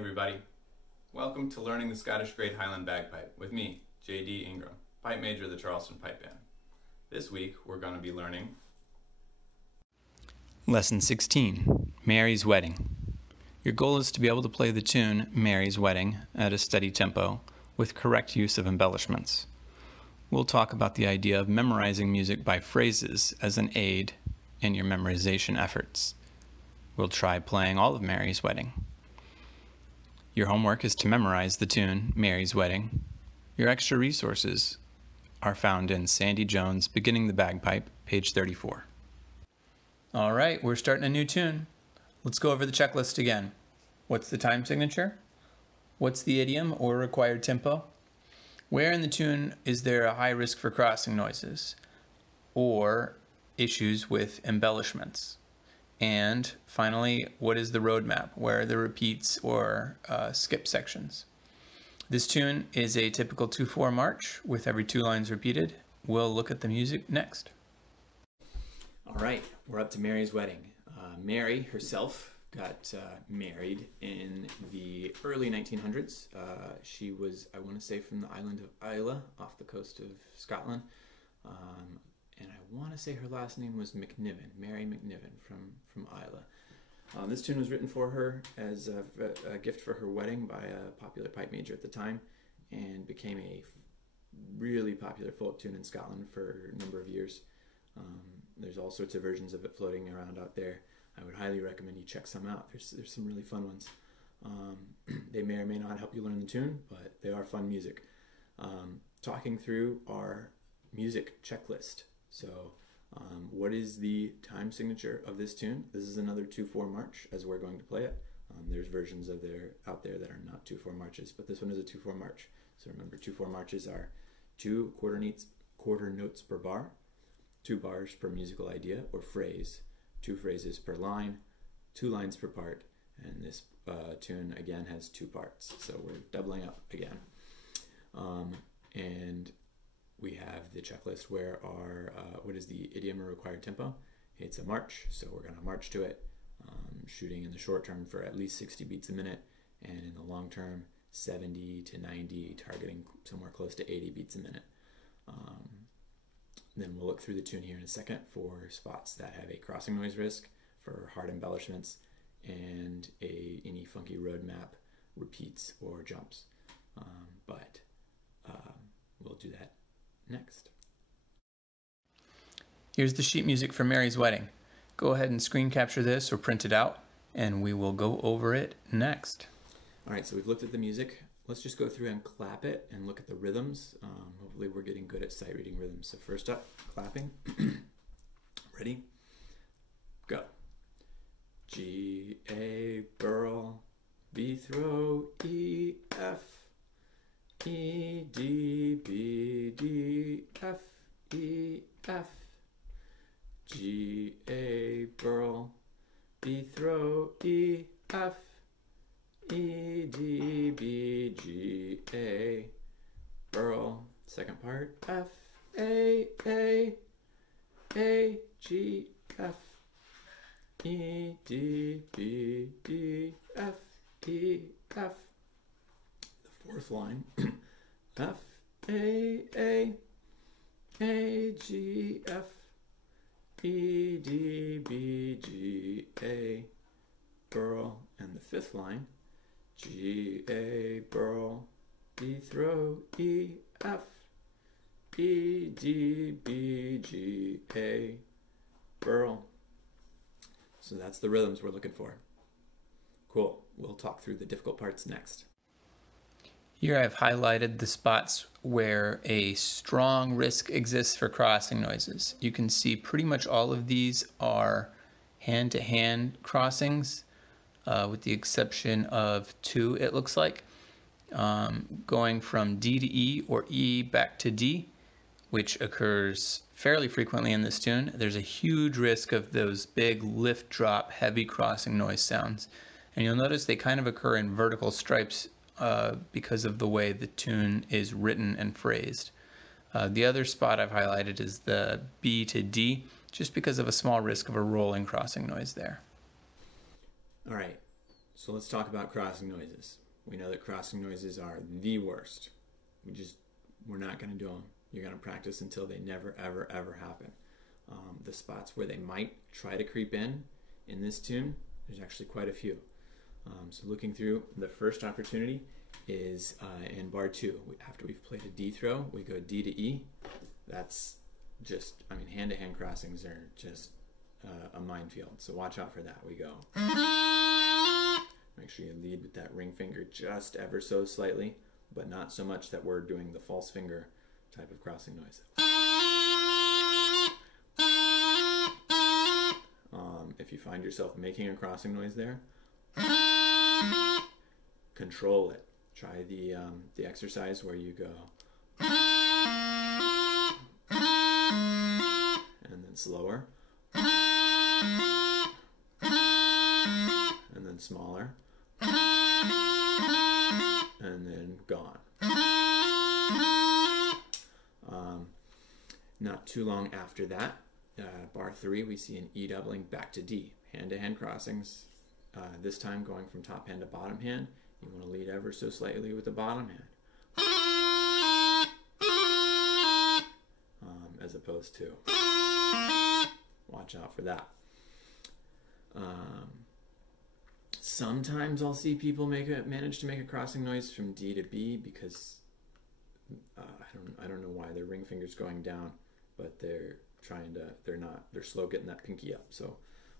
everybody. Welcome to Learning the Scottish Great Highland Bagpipe with me, J.D. Ingram, pipe major of the Charleston Pipe Band. This week we're going to be learning Lesson 16, Mairi's Wedding. Your goal is to be able to play the tune Mairi's Wedding at a steady tempo with correct use of embellishments. We'll talk about the idea of memorizing music by phrases as an aid in your memorization efforts. We'll try playing all of Mairi's Wedding. Your homework is to memorize the tune Mairi's Wedding. Your extra resources are found in Sandy Jones' Beginning the Bagpipe, page 34. All right, we're starting a new tune. Let's go over the checklist again. What's the time signature? What's the idiom or required tempo? Where in the tune is there a high risk for crossing noises or issues with embellishments? And finally, what is the roadmap? Where are the repeats or skip sections? This tune is a typical 2/4 march with every 2 lines repeated. We'll look at the music next. All right, we're up to Mairi's Wedding. Mairi herself got married in the early 1900s. She was, I want to say, from the island of Islay off the coast of Scotland. And I want to say her last name was McNiven, Mairi McNiven from Islay. This tune was written for her as a gift for her wedding by a popular pipe major at the time and became a really popular folk tune in Scotland for a number of years. There's all sorts of versions of it floating around out there. I would highly recommend you check some out. There's some really fun ones. They may or may not help you learn the tune, but they are fun music. Talking through our music checklist. So what is the time signature of this tune? This is another 2/4 march as we're going to play it. There's versions of out there that are not 2/4 marches, but this one is a 2/4 march. So remember, 2/4 marches are 2 quarter notes per bar, 2 bars per musical idea or phrase, 2 phrases per line, 2 lines per part, and this tune again has 2 parts. So we're doubling up again. And we have the checklist where our, what is the idiom or required tempo? It's a march, so we're going to march to it, shooting in the short term for at least 60 beats a minute, and in the long term, 70 to 90, targeting somewhere close to 80 beats a minute. Then we'll look through the tune here in a second for spots that have a crossing noise risk, for hard embellishments, and any funky road map repeats or jumps. But we'll do that next. Here's the sheet music for Mairi's Wedding. Go ahead and screen capture this or print it out, and we will go over it next. All right, so we've looked at the music. Let's just go through and clap it and look at the rhythms. Hopefully we're getting good at sight reading rhythms. So first up, clapping. Ready? Go. G, A, burl, B, throw, E, F, E, D, B, D, F, E, F, G, A, burl, B, throw, E, F, E, D, B, G, A, burl. Second part, F, A, G, F, E, D, B, D, F, E, F. The fourth line, F, A, G, F, E, D, B, G, A, burl. And the fifth line, G, A, burl, B, throw, E, F, E, D, B, G, A, burl. So that's the rhythms we're looking for. Cool. We'll talk through the difficult parts next. Here I've highlighted the spots where a strong risk exists for crossing noises. You can see pretty much all of these are hand-to-hand crossings, with the exception of 2, it looks like. Going from D to E or E back to D, which occurs fairly frequently in this tune. There's a huge risk of those big lift drop heavy crossing noise sounds, and you'll notice they kind of occur in vertical stripes because of the way the tune is written and phrased. The other spot I've highlighted is the B to D, just because of a small risk of a rolling crossing noise there. All right, So let's talk about crossing noises. We know that crossing noises are the worst. We're not going to do them. You're going to practice until they never, ever, ever happen. The spots where they might try to creep in this tune, there's actually quite a few. So looking through, the first opportunity is in bar 2. After we've played a D throw, we go D to E. That's just, hand-to-hand crossings are just a minefield. So watch out for that. We go. Make sure you lead with that ring finger just ever so slightly, but not so much that we're doing the false finger type of crossing noise. If you find yourself making a crossing noise there, control it. Try the exercise where you go and then slower and then smaller and then gone. Not too long after that, bar 3, we see an E doubling back to D. Hand-to-hand crossings, this time going from top hand to bottom hand. You want to lead ever so slightly with the bottom hand. As opposed to, watch out for that. Sometimes I'll see people manage to make a crossing noise from D to B because I don't know why their ring finger's going down, but they're slow getting that pinky up. So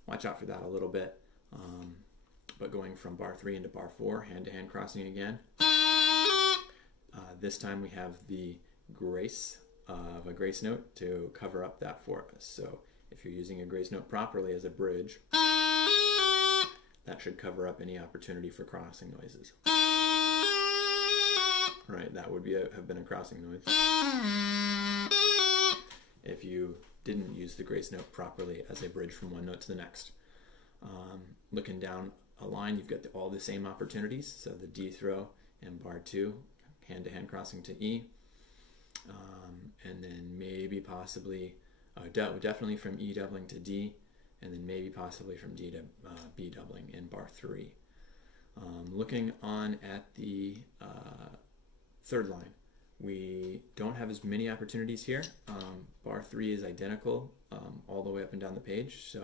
watch out for that a little bit. But going from bar 3 into bar 4, hand-to-hand crossing again. This time we have the grace of a grace note to cover up that for us. So if you're using a grace note properly as a bridge, that should cover up any opportunity for crossing noises. Right, that would have been a crossing noise. If you didn't use the grace note properly as a bridge from one note to the next. Looking down a line, you've got all the same opportunities. So the D throw and bar 2, hand-to-hand crossing to E. And then maybe possibly, definitely from E doubling to D, and then maybe possibly from D to B doubling in bar 3. Looking on at the third line, we don't have as many opportunities here. Bar 3 is identical all the way up and down the page,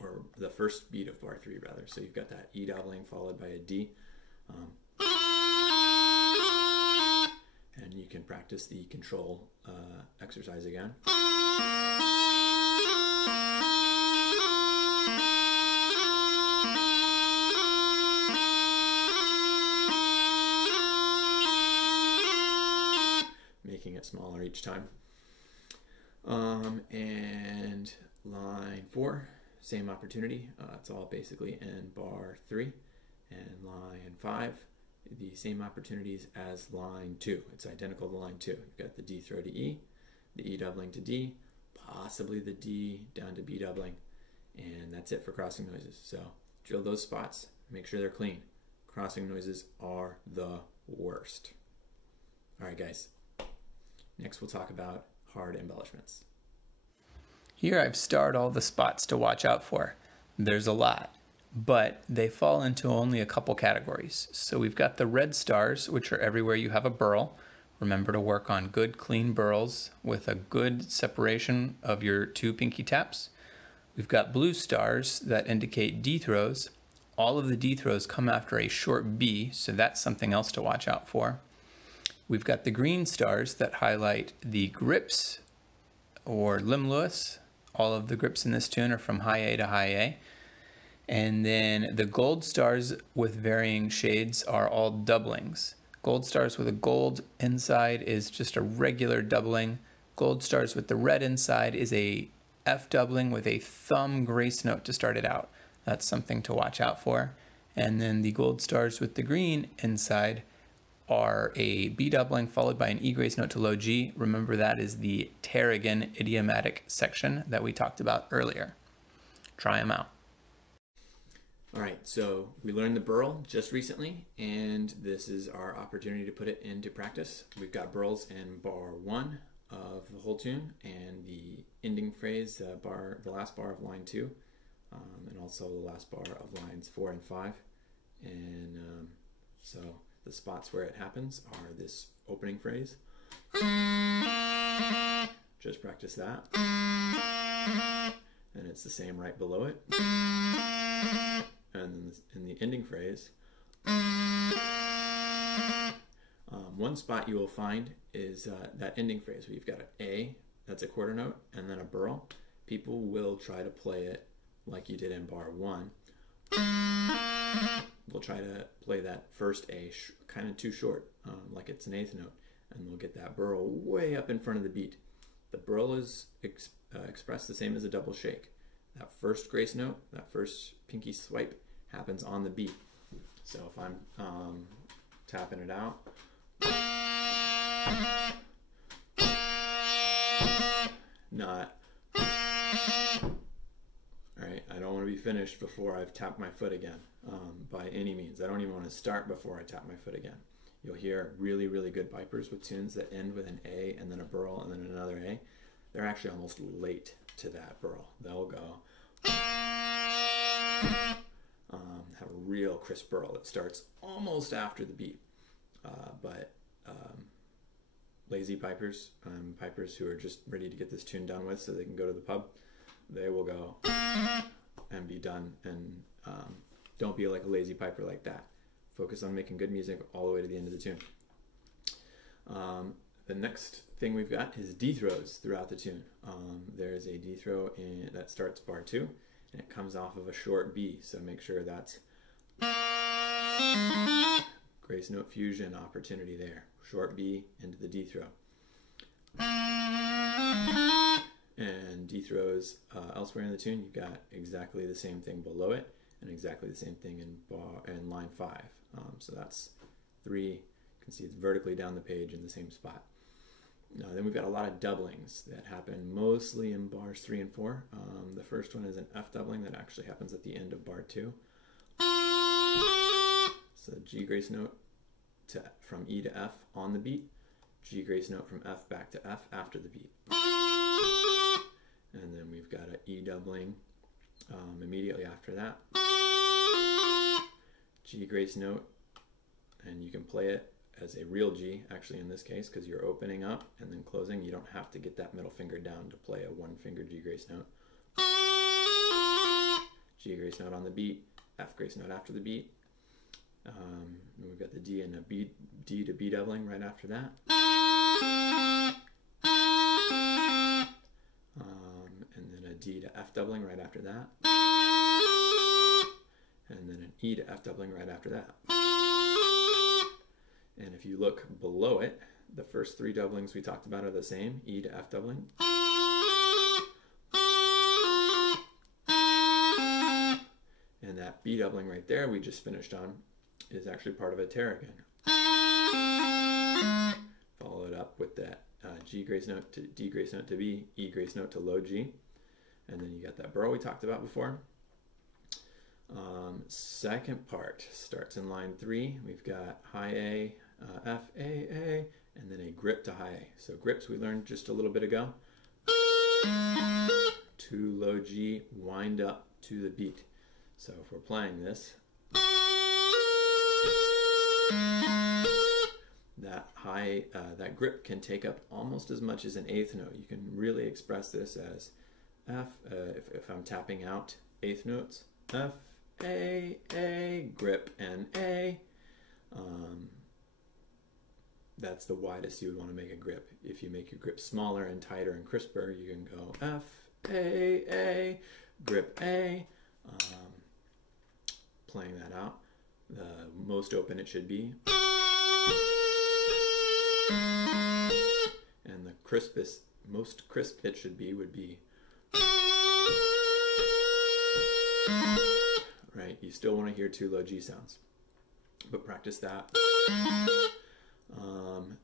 or the first beat of bar 3 rather. So you've got that E doubling followed by a D. And you can practice the control exercise again. Making it smaller each time. And line 4, same opportunity. It's all basically in bar 3. And line 5, the same opportunities as line 2. It's identical to line 2. You've got the D throw to E, the E doubling to D, possibly the D down to B doubling, and that's it for crossing noises. So drill those spots, make sure they're clean. Crossing noises are the worst. All right, guys. Next we'll talk about hard embellishments. Here I've starred all the spots to watch out for. There's a lot, but they fall into only a couple categories. So we've got the red stars, which are everywhere you have a burl. Remember to work on good clean burls with a good separation of your 2 pinky taps. We've got blue stars that indicate D throws. All of the D throws come after a short B, so that's something else to watch out for. We've got the green stars that highlight the grips or limb Lewis. All of the grips in this tune are from high A to high A. And then the gold stars with varying shades are all doublings. Gold stars with a gold inside is just a regular doubling. Gold stars with the red inside is a F doubling with a thumb grace note to start it out. That's something to watch out for. And then the gold stars with the green inside are a B doubling followed by an E grace note to low G. Remember, that is the Tarragon idiomatic section that we talked about earlier. Try them out. All right, so we learned the burl just recently, and this is our opportunity to put it into practice. We've got burls in bar 1 of the whole tune, and the ending phrase, the last bar of line 2, and also the last bar of lines 4 and 5. And so the spots where it happens are this opening phrase. Just practice that. And it's the same right below it. And then in the ending phrase, one spot you will find is that ending phrase where you've got an A, that's a quarter note, and then a burl. People will try to play it like you did in bar 1. We'll try to play that first A kind of too short, like it's an eighth note, and we'll get that burl way up in front of the beat. The burl is expressed the same as a double shake. That first grace note, that first pinky swipe, happens on the beat. So if I'm tapping it out, not, alright, I don't want to be finished before I've tapped my foot again, by any means. I don't even want to start before I tap my foot again. You'll hear really, really good pipers with tunes that end with an A and then a burl and then another A. They're actually almost late to that burl. They'll go, have a real crisp burl that starts almost after the beat. But lazy pipers, pipers who are just ready to get this tune done with so they can go to the pub, they will go and be done. And don't be like a lazy piper like that. Focus on making good music all the way to the end of the tune. The next thing we've got is D throws throughout the tune. There's a D throw that starts bar 2, and it comes off of a short B, so make sure that's grace note fusion opportunity there. Short B into the D throw. And D throws elsewhere in the tune, you've got exactly the same thing below it, and exactly the same thing in line 5. So that's 3. You can see it's vertically down the page in the same spot. Then we've got a lot of doublings that happen mostly in bars 3 and 4. The first one is an F doubling that actually happens at the end of bar 2. So G grace note from E to F on the beat. G grace note from F back to F after the beat. And then we've got an E doubling immediately after that. G grace note, and you can play it as a real G, actually in this case, because you're opening up and then closing. You don't have to get that middle finger down to play a one-finger G grace note. G grace note on the beat, F grace note after the beat. And we've got the D and a B, D to B doubling right after that. And then a D to F doubling right after that. And then an E to F doubling right after that. And if you look below it, the first 3 doublings we talked about are the same, E to F doubling. And that B doubling right there we just finished on is actually part of a terragon. Follow it up with that G grace note to D grace note to B, E grace note to low G. And then you got that burl we talked about before. Second part starts in line 3. We've got high A, F, A, and then a grip to high A. So grips we learned just a little bit ago. To low G, wind up to the beat. So if we're playing this, that high, that grip can take up almost as much as an eighth note. You can really express this as F, if I'm tapping out eighth notes, F, A, grip, and A. That's the widest you would want to make a grip. If you make your grip smaller and tighter and crisper, you can go F, A, grip A. Playing that out, the most open it should be. And the crispest, most crisp it should be would be. Right, you still want to hear 2 low G sounds, but practice that.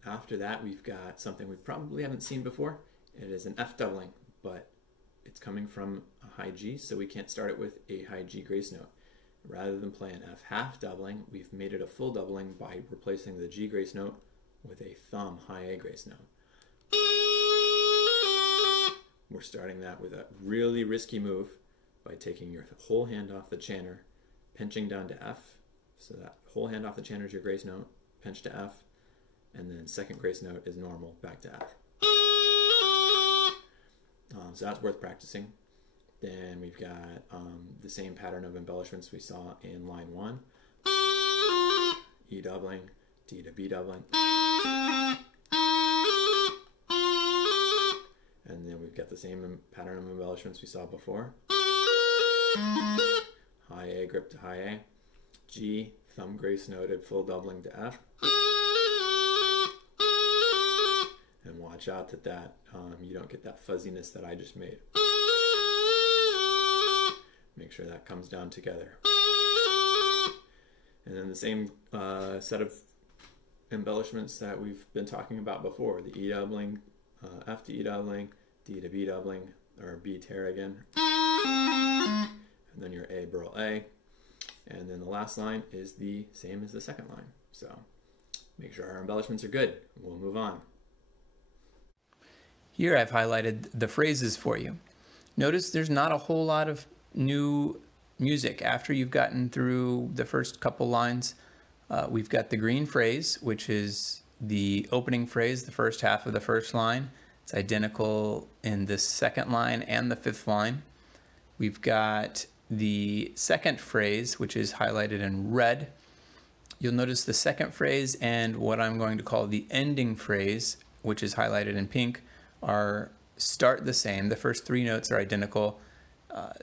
After that, we've got something we probably haven't seen before. It is an F doubling, but it's coming from a high G, so we can't start it with a high G grace note. Rather than play an F half doubling, we've made it a full doubling by replacing the G grace note with a thumb high A grace note. We're starting that with a really risky move by taking your whole hand off the chanter, pinching down to F, So that whole hand off the chanter is your grace note, pinch to F, and then second grace note is normal, back to F. So that's worth practicing. Then we've got the same pattern of embellishments we saw in line 1. E doubling, D to B doubling. And then we've got the same pattern of embellishments we saw before. High A, grip to high A. G, thumb grace noted, full doubling to F. And watch out that you don't get that fuzziness that I just made. Make sure that comes down together. And then the same set of embellishments that we've been talking about before. The E doubling, F to E doubling, D to B doubling, or B terrigan. And then your A burl A. And then the last line is the same as the second line. So make sure our embellishments are good. We'll move on. Here I've highlighted the phrases for you. Notice there's not a whole lot of new music. After you've gotten through the first couple lines, we've got the green phrase, which is the opening phrase, the first half of the first line. It's identical in the second line and the fifth line. We've got the second phrase, which is highlighted in red. You'll notice the second phrase and what I'm going to call the ending phrase, which is highlighted in pink, start the same. The first three notes are identical.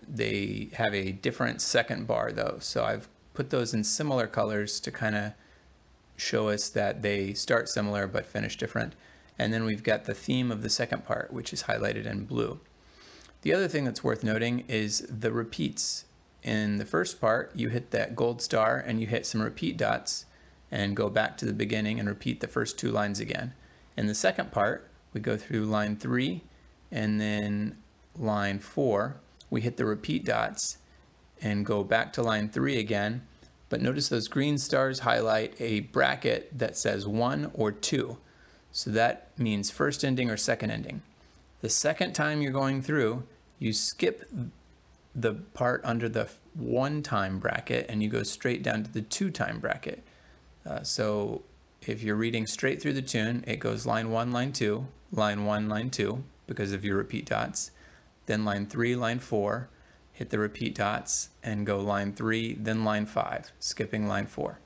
They have a different second bar though, so I've put those in similar colors to kind of show us that they start similar but finish different. And then we've got the theme of the second part, which is highlighted in blue. The other thing that's worth noting is the repeats. In the first part, you hit that gold star and you hit some repeat dots and go back to the beginning and repeat the first two lines again. In the second part, we go through line 3 and then line 4. We hit the repeat dots and go back to line 3 again. But notice those green stars highlight a bracket that says 1 or 2. So that means first ending or second ending. The second time you're going through, you skip the part under the 1-time bracket and you go straight down to the 2-time bracket. So if you're reading straight through the tune, it goes line 1, line 2, line 1, line 2, because of your repeat dots. Then line 3, line 4, hit the repeat dots, and go line 3, then line 5, skipping line 4.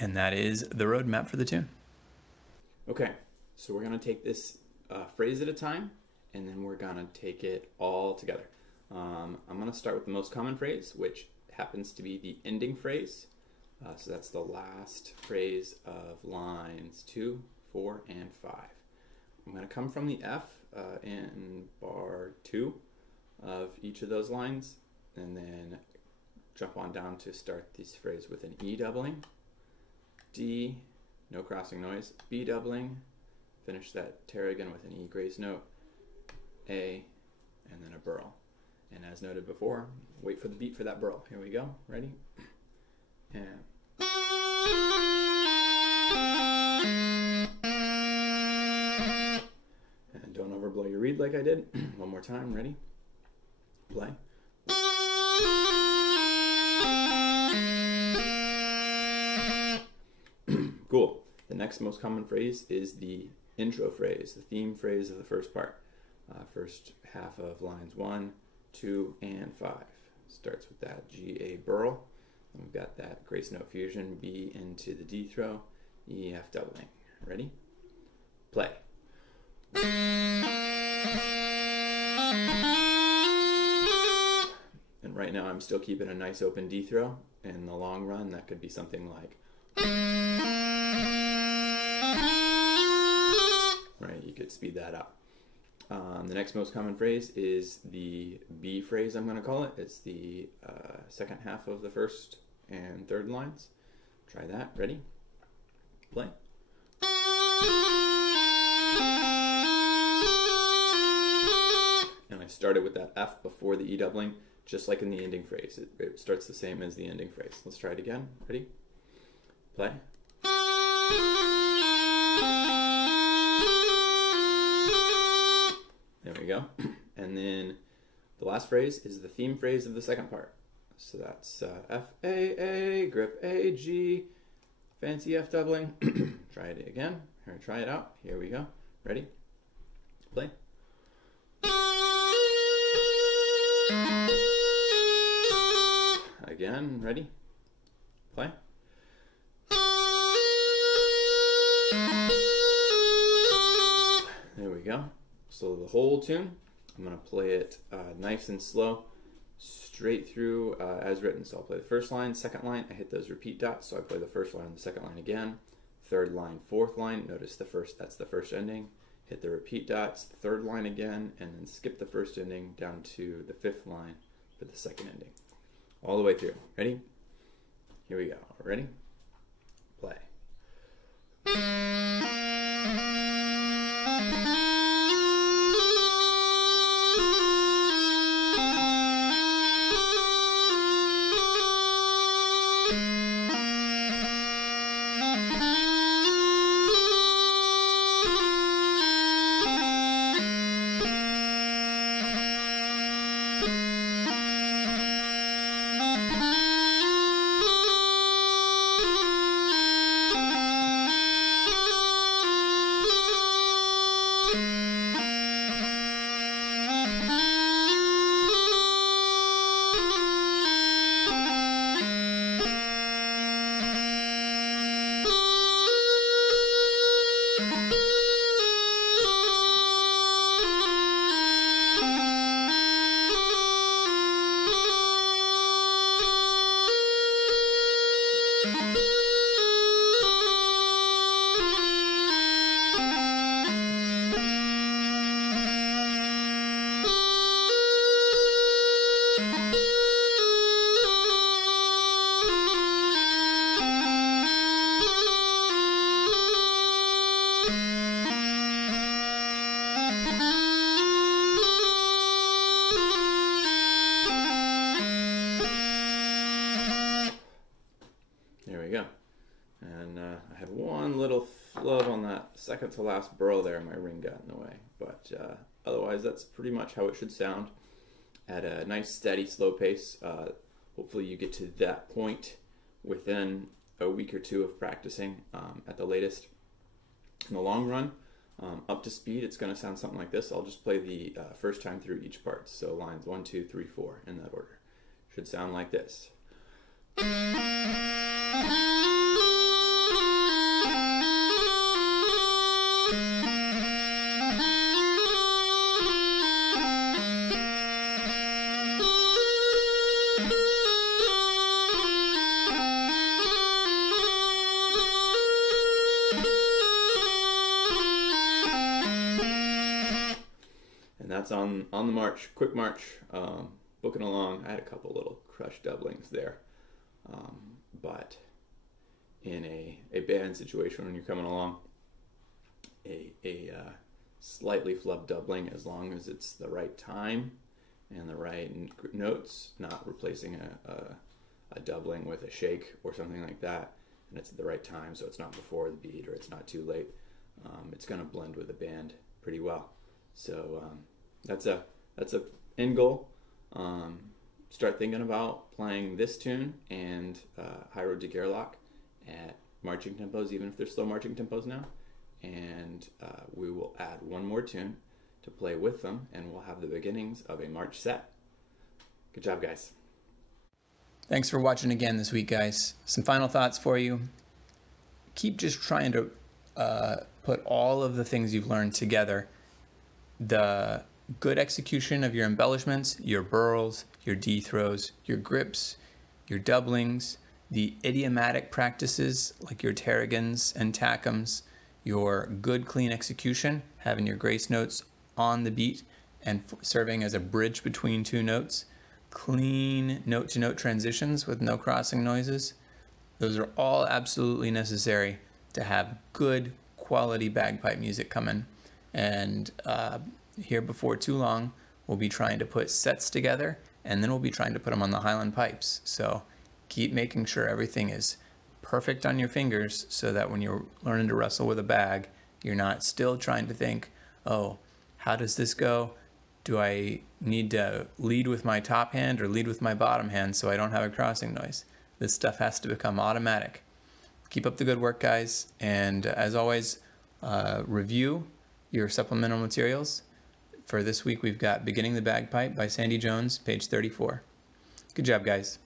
And that is the roadmap for the tune. Okay, so we're going to take this phrase at a time, and then we're going to take it all together. I'm going to start with the most common phrase, which happens to be the ending phrase. So that's the last phrase of lines 2, 4, and 5. I'm going to come from the F in bar 2 of each of those lines, and then jump on down to start this phrase with an E doubling, D, no crossing noise, B doubling, finish that terrigan with an E grace note, A, and then a burl. And as noted before, wait for the beat for that burl. Here we go. Ready? And don't overblow your reed like I did. One more time. Ready? Play. Cool. The next most common phrase is the intro phrase, the theme phrase of the first part. First half of lines 1, 2, and 5. Starts with that G, A burl. And we've got that grace note fusion, B into the D throw, E, F doubling. Ready? Play. And right now I'm still keeping a nice open D throw. In the long run, that could be something like, right, you could speed that up. The next most common phrase is the B phrase, I'm going to call it. It's the second half of the first and third lines. Try that. Ready? Play. And I started with that F before the E doubling, just like in the ending phrase. It starts the same as the ending phrase. Let's try it again. Ready? Play. There we go. And then the last phrase is the theme phrase of the second part. So that's F, A, A, grip A, G, fancy F doubling. Try it again. Here, try it out. Here we go. Ready? Play. Again, ready? Play. There we go. So the whole tune, I'm going to play it nice and slow, straight through as written. So I'll play the first line, second line, I hit those repeat dots, so I play the first line and the second line again. Third line, fourth line, notice that's the first ending. Hit the repeat dots, third line again, and then skip the first ending down to the fifth line for the second ending. All the way through. Ready? Here we go. Ready? Play. Go. And I had one little flub on that second to last burl there, my ring got in the way, but otherwise that's pretty much how it should sound at a nice steady slow pace. Hopefully you get to that point within a week or two of practicing at the latest. In the long run, up to speed, it's going to sound something like this. I'll just play the first time through each part, so lines 1, 2, 3, 4 in that order. Should sound like this. And that's on the march, quick march, booking along. I had a couple little crush doublings there. But in a band situation when you're coming along, a slightly flubbed doubling, as long as it's the right time and the right notes, not replacing a doubling with a shake or something like that, and it's at the right time, so it's not before the beat or it's not too late, it's going to blend with the band pretty well. So that's a end goal. Start thinking about playing this tune and High Road to Gerlach at marching tempos, even if they're slow marching tempos now. And we will add one more tune to play with them, and we'll have the beginnings of a march set. Good job, guys. Thanks for watching again this week, guys. Some final thoughts for you. Keep just trying to put all of the things you've learned together. The good execution of your embellishments, your burls, your D-throws, your grips, your doublings, the idiomatic practices like your tarragons and tackums, your good clean execution, having your grace notes on the beat and serving as a bridge between two notes, clean note-to-note transitions with no crossing noises. Those are all absolutely necessary to have good quality bagpipe music coming. And here before too long, we'll be trying to put sets together, and then we'll be trying to put them on the Highland pipes. So keep making sure everything is perfect on your fingers so that when you're learning to wrestle with a bag, you're not still trying to think, oh, how does this go? Do I need to lead with my top hand or lead with my bottom hand so I don't have a crossing noise? This stuff has to become automatic. Keep up the good work, guys, and as always, review your supplemental materials. For this week, we've got Beginning the Bagpipe by Sandy Jones, page 34. Good job, guys.